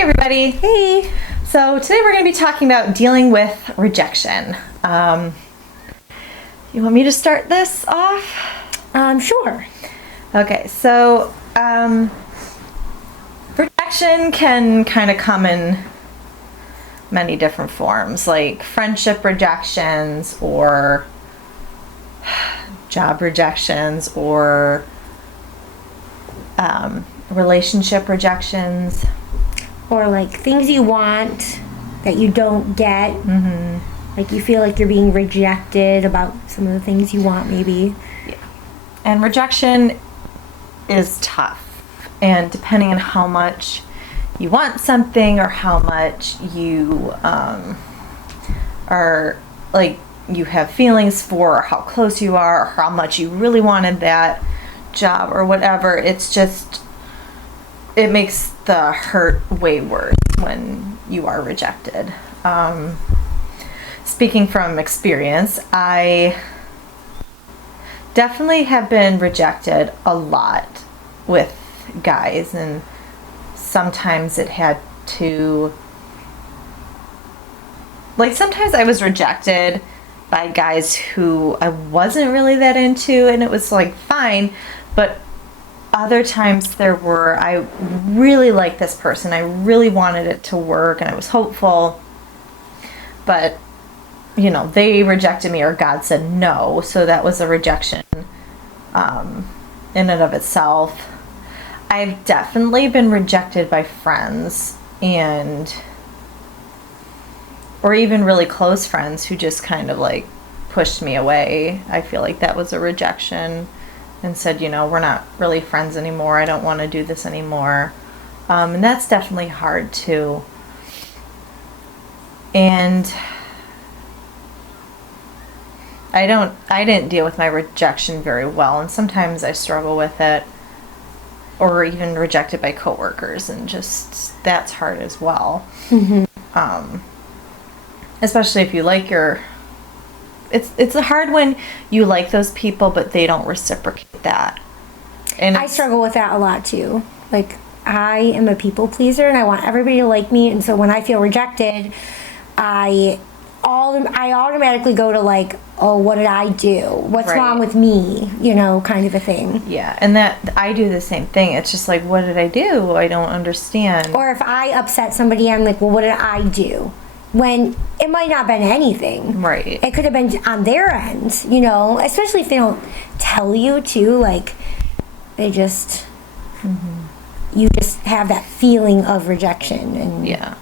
Hey everybody. Hey. So today we're going to be talking about dealing with rejection. You want me to start this off? Sure. Okay, so rejection can kind of come in many different forms, like friendship rejections or job rejections or relationship rejections. Or like things you want that you don't get. Mm-hmm. Like you feel like you're being rejected about some of the things you want, maybe. Yeah. And rejection is tough. And depending on how much you want something or how much you are, like, you have feelings for, or how close you are, or how much you really wanted that job or whatever, it's just, it makes the hurt way worse when you are rejected. Speaking from experience, I definitely have been rejected a lot with guys, and sometimes it had to, like, sometimes I was rejected by guys who I wasn't really that into, and it was like fine, but other times I really liked this person, I really wanted it to work, and I was hopeful, but you know, they rejected me, or God said no, so that was a rejection in and of itself. I've definitely been rejected by friends or even really close friends who just kind of like pushed me away. I feel like that was a rejection and said, you know, we're not really friends anymore. I don't want to do this anymore. And that's definitely hard too. And I didn't deal with my rejection very well, and sometimes I struggle with it, or even rejected by coworkers, and just that's hard as well. Mm-hmm. Especially if you like it's hard when you like those people but they don't reciprocate that. And I struggle with that a lot too. Like, I am a people pleaser and I want everybody to like me, and so when I feel rejected, I automatically go to like, oh, what did I do? What's Right. wrong with me? You know, kind of a thing. Yeah, and that I do the same thing. It's just like, what did I do? I don't understand. Or if I upset somebody, I'm like, well, what did I do? When it might not have been anything. Right. It could have been on their end, you know, especially if they don't tell you to, like, they just, you just have that feeling of rejection. And Yeah.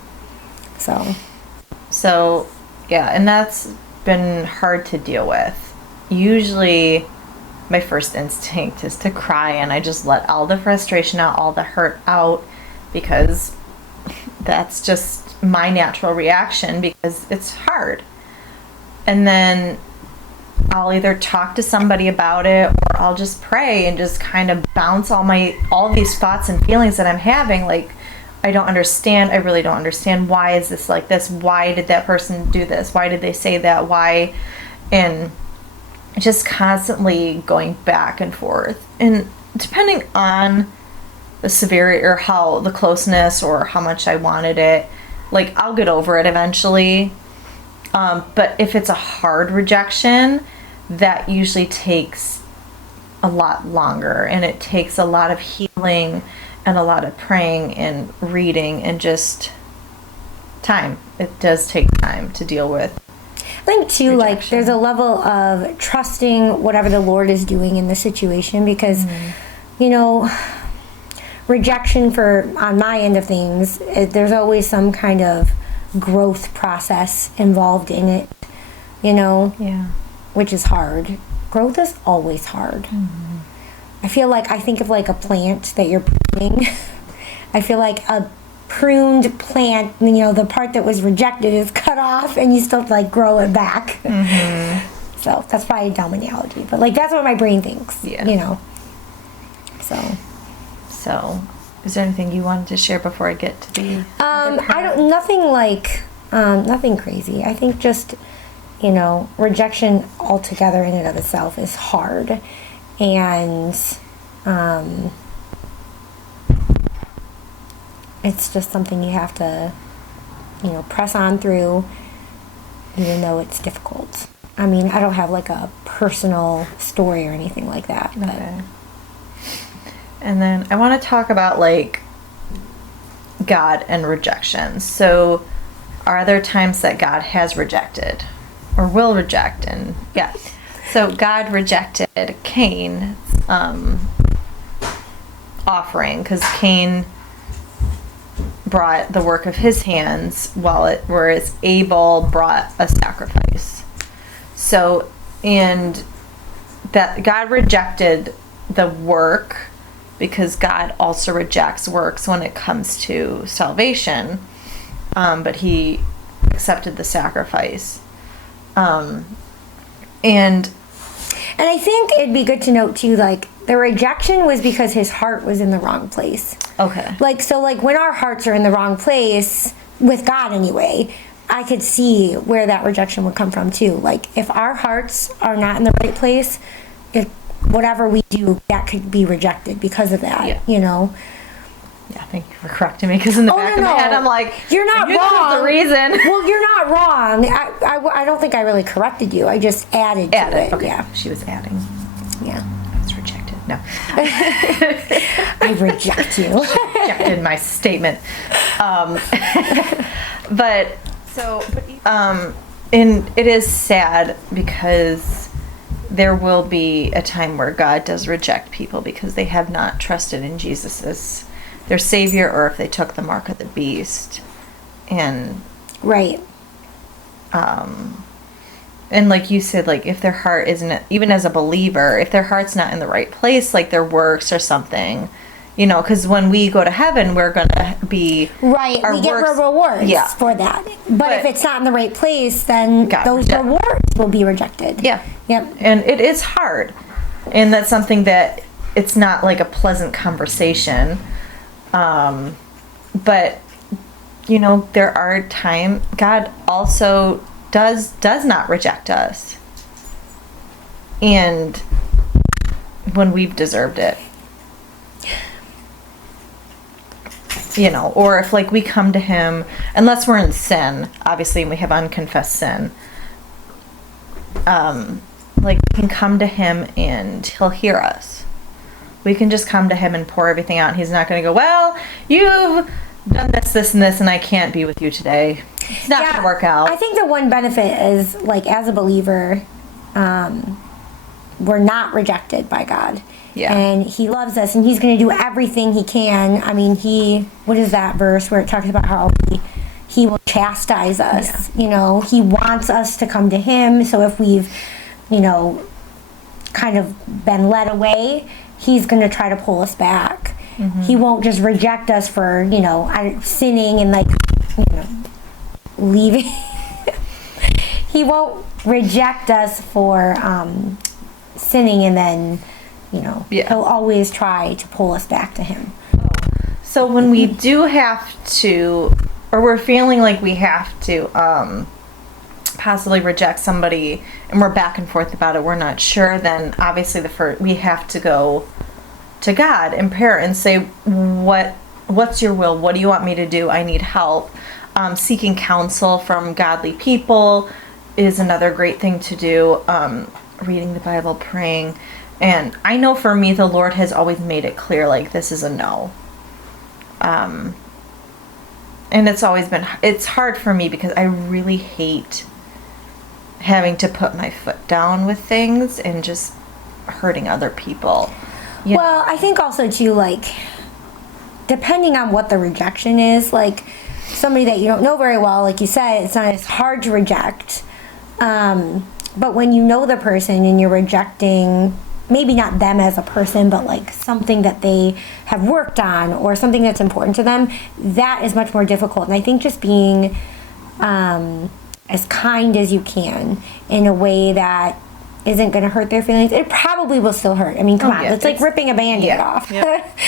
So, yeah, and that's been hard to deal with. Usually my first instinct is to cry, and I just let all the frustration out, all the hurt out, because that's just my natural reaction, because it's hard. And then I'll either talk to somebody about it, or I'll just pray and just kind of bounce all these thoughts and feelings that I'm having, like, I don't understand. I really don't understand. Why is this like this? Why did that person do this? Why did they say that? Why? And just constantly going back and forth. And depending on the severity or how the closeness or how much I wanted it, like, I'll get over it eventually. But if it's a hard rejection, that usually takes a lot longer, and it takes a lot of healing and a lot of praying and reading and just time. It does take time to deal with. I think too, rejection. like, there's a level of trusting whatever the Lord is doing in the situation, because, you know, rejection on my end of things, there's always some kind of growth process involved in it, you know? Yeah. Which is hard. Growth is always hard. I feel like, I think of like a plant that you're pruning. I feel like a pruned plant, you know, the part that was rejected is cut off, and you still have to like grow it back. So that's probably a dumb analogy, but like that's what my brain thinks. Yeah. You know. So, is there anything you wanted to share before I get to the nothing crazy. I think just, you know, rejection altogether in and of itself is hard. And it's just something you have to, press on through, even though it's difficult. I mean, I don't have like a personal story or anything like that. But. Okay. And then I want to talk about like God and rejection. So, are there times that God has rejected or will reject? And yeah, so God rejected Cain's offering because Cain brought the work of his hands, whereas Abel brought a sacrifice. So, and that God rejected the work because God also rejects works when it comes to salvation, but he accepted the sacrifice. And I think it'd be good to note too, like, the rejection was because his heart was in the wrong place. Okay. Like, so like when our hearts are in the wrong place, with God anyway, I could see where that rejection would come from too. Like, if our hearts are not in the right place, whatever we do, that could be rejected because of that, Yeah. Yeah, thank you for correcting me, because in the back of my head I'm like, you're not this wrong. is the reason. Well, you're not wrong. I don't think I really corrected you. I just added to it. Okay. Yeah. She was adding. Yeah. I was rejected. No. I reject you. Rejected my statement. But and it is sad because there will be a time where God does reject people because they have not trusted in Jesus as their Savior, or if they took the mark of the beast. And right. And like you said, like if their heart isn't, even as a believer, if their heart's not in the right place, like their works or something, because when we go to heaven, we're going to be... Right, we get rewards for that. But if it's not in the right place, then those rewards will be rejected. Yeah. Yep. And it is hard. And that's something that it's not like a pleasant conversation. But, there are times God also does not reject us. And when we've deserved it. Or if like we come to him, unless we're in sin, obviously, and we have unconfessed sin, like we can come to him and he'll hear us. We can just come to him and pour everything out, and he's not going to go, well, you've done this, this, and this, and I can't be with you today. It's not going to work out. I think the one benefit is, like, as a believer, we're not rejected by God. Yeah. And he loves us, and he's going to do everything he can. I mean, what is that verse where it talks about how he will chastise us? Yeah. He wants us to come to him. So if we've, kind of been led away, he's going to try to pull us back. Mm-hmm. He won't just reject us for, sinning and, like, leaving. He won't reject us for sinning and then, he'll always try to pull us back to him. So when we do have to, or we're feeling like we have to possibly reject somebody, and we're back and forth about it, we're not sure, then obviously we have to go to God in prayer and say, what's your will? What do you want me to do? I need help. Seeking counsel from godly people is another great thing to do. Reading the Bible, praying. And I know for me, the Lord has always made it clear, like, this is a no. And it's hard for me because I really hate having to put my foot down with things and just hurting other people. Well, I think also too, like, depending on what the rejection is, like, somebody that you don't know very well, like you said, it's not as hard to reject. But when you know the person and you're rejecting, maybe not them as a person, but like something that they have worked on or something that's important to them, that is much more difficult. And I think just being as kind as you can in a way that isn't going to hurt their feelings. It probably will still hurt. I mean, come on. It's like ripping a Band-Aid off. Yep.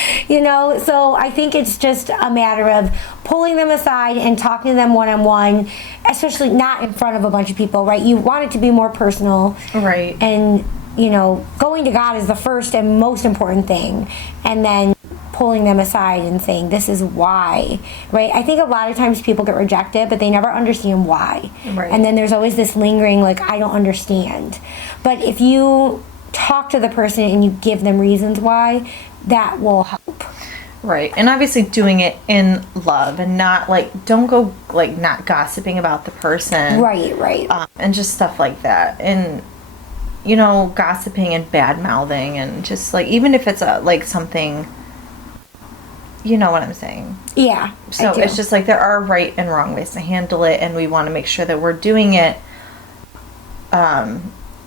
So I think it's just a matter of pulling them aside and talking to them one-on-one, especially not in front of a bunch of people, right? You want it to be more personal. Right. And, going to God is the first and most important thing. And then pulling them aside and saying, this is why, right? I think a lot of times people get rejected, but they never understand why. Right. And then there's always this lingering, like, I don't understand. But if you talk to the person and you give them reasons why, that will help. Right. And obviously doing it in love and not like, don't go like not gossiping about the person. Right. And just stuff like that. And, you know, gossiping and bad mouthing and just like, even if it's like something, you know what I'm saying? Yeah. So it's just like there are right and wrong ways to handle it. And we want to make sure that we're doing it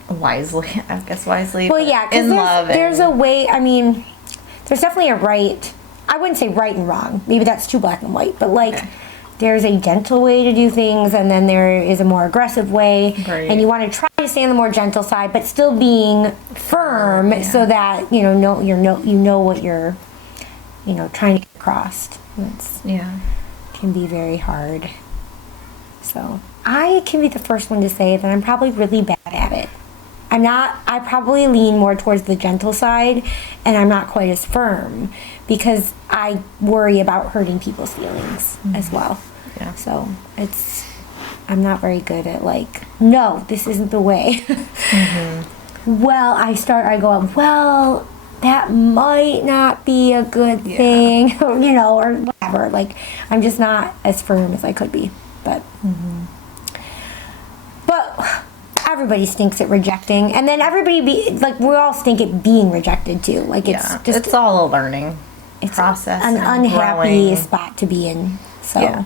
wisely, I guess wisely. Well, yeah, because there's and, a way, I mean, there's definitely a right, I wouldn't say right and wrong. Maybe that's too black and white. But like, okay. There's a gentle way to do things, and then there is a more aggressive way. Right. And you want to try to stay on the more gentle side, but still being firm, so that you know what you're, trying to get across. Can be very hard. So I can be the first one to say that I'm probably really bad at it. I probably lean more towards the gentle side, and I'm not quite as firm because I worry about hurting people's feelings as well. Yeah. So I'm not very good at like, no, this isn't the way. Well, I go, well, that might not be a good thing, or whatever. Like, I'm just not as firm as I could be. But everybody stinks at rejecting, and then we all stink at being rejected too. Like, it's all a learning process, an and unhappy growing. Spot to be in. So, yeah.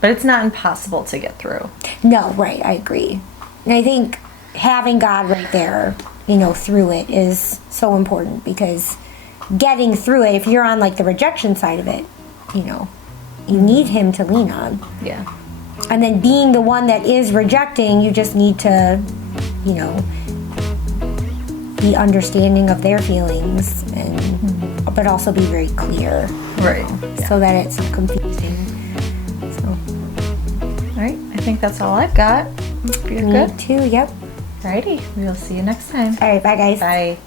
But it's not impossible to get through. No, right? I agree, and I think having God right there, through it is so important, because getting through it, if you're on like the rejection side of it, you need Him to lean on. Yeah. And then being the one that is rejecting, you just need to, be understanding of their feelings, but also be very clear. Right. So that it's not confusing. So. All right. I think that's all I've got. You're good? Me too, yep. Alrighty. We'll see you next time. All right, bye guys. Bye.